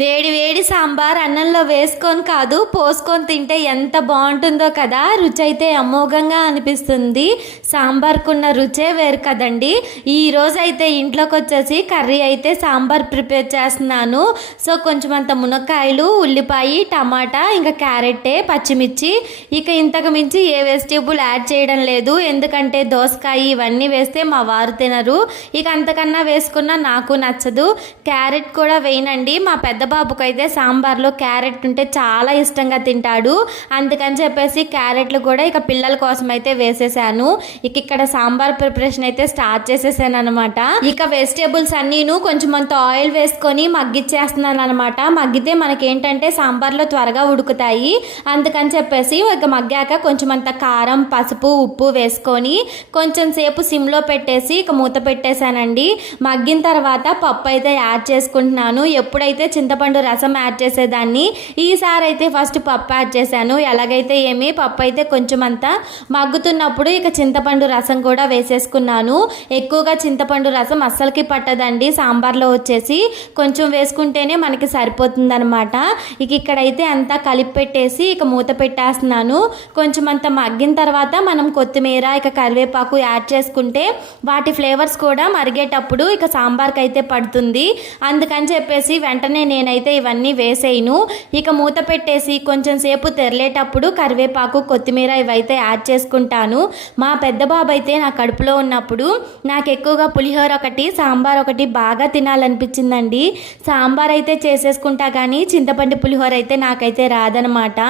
వేడి వేడి సాంబార్ అన్నంలో వేసుకొని కాదు పోసుకొని తింటే ఎంత బాగుంటుందో కదా. రుచి అయితే అమోఘంగా అనిపిస్తుంది. సాంబార్కున్న రుచే వేరు కదండి. ఈరోజు అయితే ఇంట్లోకి వచ్చేసి కర్రీ అయితే సాంబార్ ప్రిపేర్ చేస్తున్నాను. సో కొంచెం అంత మునక్కాయలు ఉల్లిపాయ టమాటా ఇంకా క్యారెట్టే పచ్చిమిర్చి. ఇక ఇంతకు మించి ఏ వెజిటేబుల్ యాడ్ చేయడం లేదు. ఎందుకంటే దోసకాయ ఇవన్నీ వేస్తే మా వారు తినరు. ఇక అంతకన్నా వేసుకున్నా నాకు నచ్చదు. క్యారెట్ కూడా వేయనండి. మా పెద్ద బాబుకు అయితే సాంబార్లో క్యారెట్ ఉంటే చాలా ఇష్టంగా తింటాడు. అందుకని చెప్పేసి క్యారెట్లు కూడా ఇక పిల్లల కోసం అయితే వేసేసాను. ఇక ఇక్కడ సాంబార్ ప్రిపరేషన్ అయితే స్టార్ట్ చేసేసాను అనమాట ఇక వెజిటేబుల్స్ అన్నీను కొంచెం అంత ఆయిల్ వేసుకొని మగ్గిచ్చేస్తున్నాను అనమాట మగ్గితే మనకి ఏంటంటే సాంబార్లో త్వరగా ఉడుకుతాయి. అందుకని చెప్పేసి ఇక మగ్గాక కొంచెం అంత కారం పసుపు ఉప్పు వేసుకొని కొంచెం సేపు సిమ్లో పెట్టేసి ఇక మూత పెట్టేశానండి. మగ్గిన తర్వాత పప్పు అయితే యాడ్ చేసుకుంటున్నాను. ఎప్పుడైతే చింతపండు రసం యాడ్ చేసేదాన్ని. ఈసారి అయితే ఫస్ట్ పప్పు యాడ్ చేశాను. ఎలాగైతే ఏమి పప్పు అయితే కొంచెం అంతా మగ్గుతున్నప్పుడు ఇక చింతపండు రసం కూడా వేసేసుకున్నాను. ఎక్కువగా చింతపండు రసం అస్సలకి పట్టదండి. సాంబార్లో వచ్చేసి కొంచెం వేసుకుంటేనే మనకి సరిపోతుందనమాట ఇక ఇక్కడైతే అంతా కలిపి పెట్టేసి ఇక మూత పెట్టేస్తున్నాను. కొంచెం అంత మగ్గిన తర్వాత మనం కొత్తిమీర ఇక కరివేపాకు యాడ్ చేసుకుంటే వాటి ఫ్లేవర్స్ కూడా మరిగేటప్పుడు ఇక సాంబార్కి అయితే పడుతుంది. అందుకని చెప్పేసి వెంటనే నేను నేనైతే ఇవన్నీ వేసేయను. ఇక మూత పెట్టేసి కొంచెం సేపు తెరలేటప్పుడు కరివేపాకు కొత్తిమీర ఇవైతే యాడ్ చేసుకుంటాను. మా పెద్ద బాబు అయితే నా కడుపులో ఉన్నప్పుడు నాకు ఎక్కువగా పులిహోర ఒకటి సాంబార్ ఒకటి బాగా తినాలనిపించిందండి. సాంబార్ అయితే చేసేసుకుంటా కానీ చింతపండు పులిహోర అయితే నాకైతే రాదనమాట.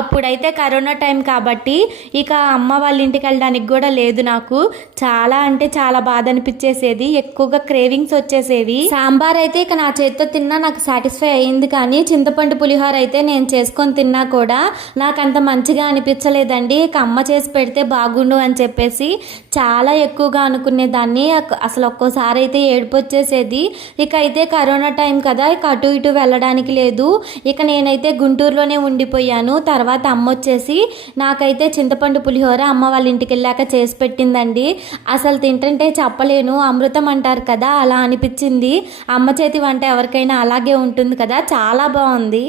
అప్పుడైతే కరోనా టైం కాబట్టి ఇక అమ్మ వాళ్ళ ఇంటికి వెళ్ళడానికి కూడా లేదు నాకు. చాలా అంటే చాలా బాధ అనిపించేసేది. ఎక్కువగా క్రేవింగ్స్ వచ్చేసేవి. సాంబార్ అయితే ఇక నా చేతితో తిన్నా నాకు సాటిస్ఫై అయింది కానీ చింతపండు పులిహోర అయితే నేను చేసుకొని తిన్నా కూడా నాకు అంత మంచిగా అనిపించలేదండి. ఇక అమ్మ చేసి పెడితే బాగుండు అని చెప్పేసి చాలా ఎక్కువగా అనుకునేదాన్ని. అసలు ఒక్కోసారి అయితే ఏడుపు వచ్చేసేది. ఇక అయితే కరోనా టైం కదా ఇక అటు ఇటు వెళ్ళడానికి లేదు. ఇక నేనైతే గుంటూరులోనే ఉండిపోయాను. తర్వాత అమ్మ వచ్చేసి నాకైతే చింతపండు పులిహోర అమ్మ వాళ్ళ ఇంటికి వెళ్ళాక చేసి పెట్టిందండి. అసలు తింటుంటే చెప్పలేను. అమృతం అంటారు కదా అలా అనిపించింది. అమ్మ చేతి వంట ఎవరికైనా అలాగే ఉంటుంది కదా చాలా బాగుంది.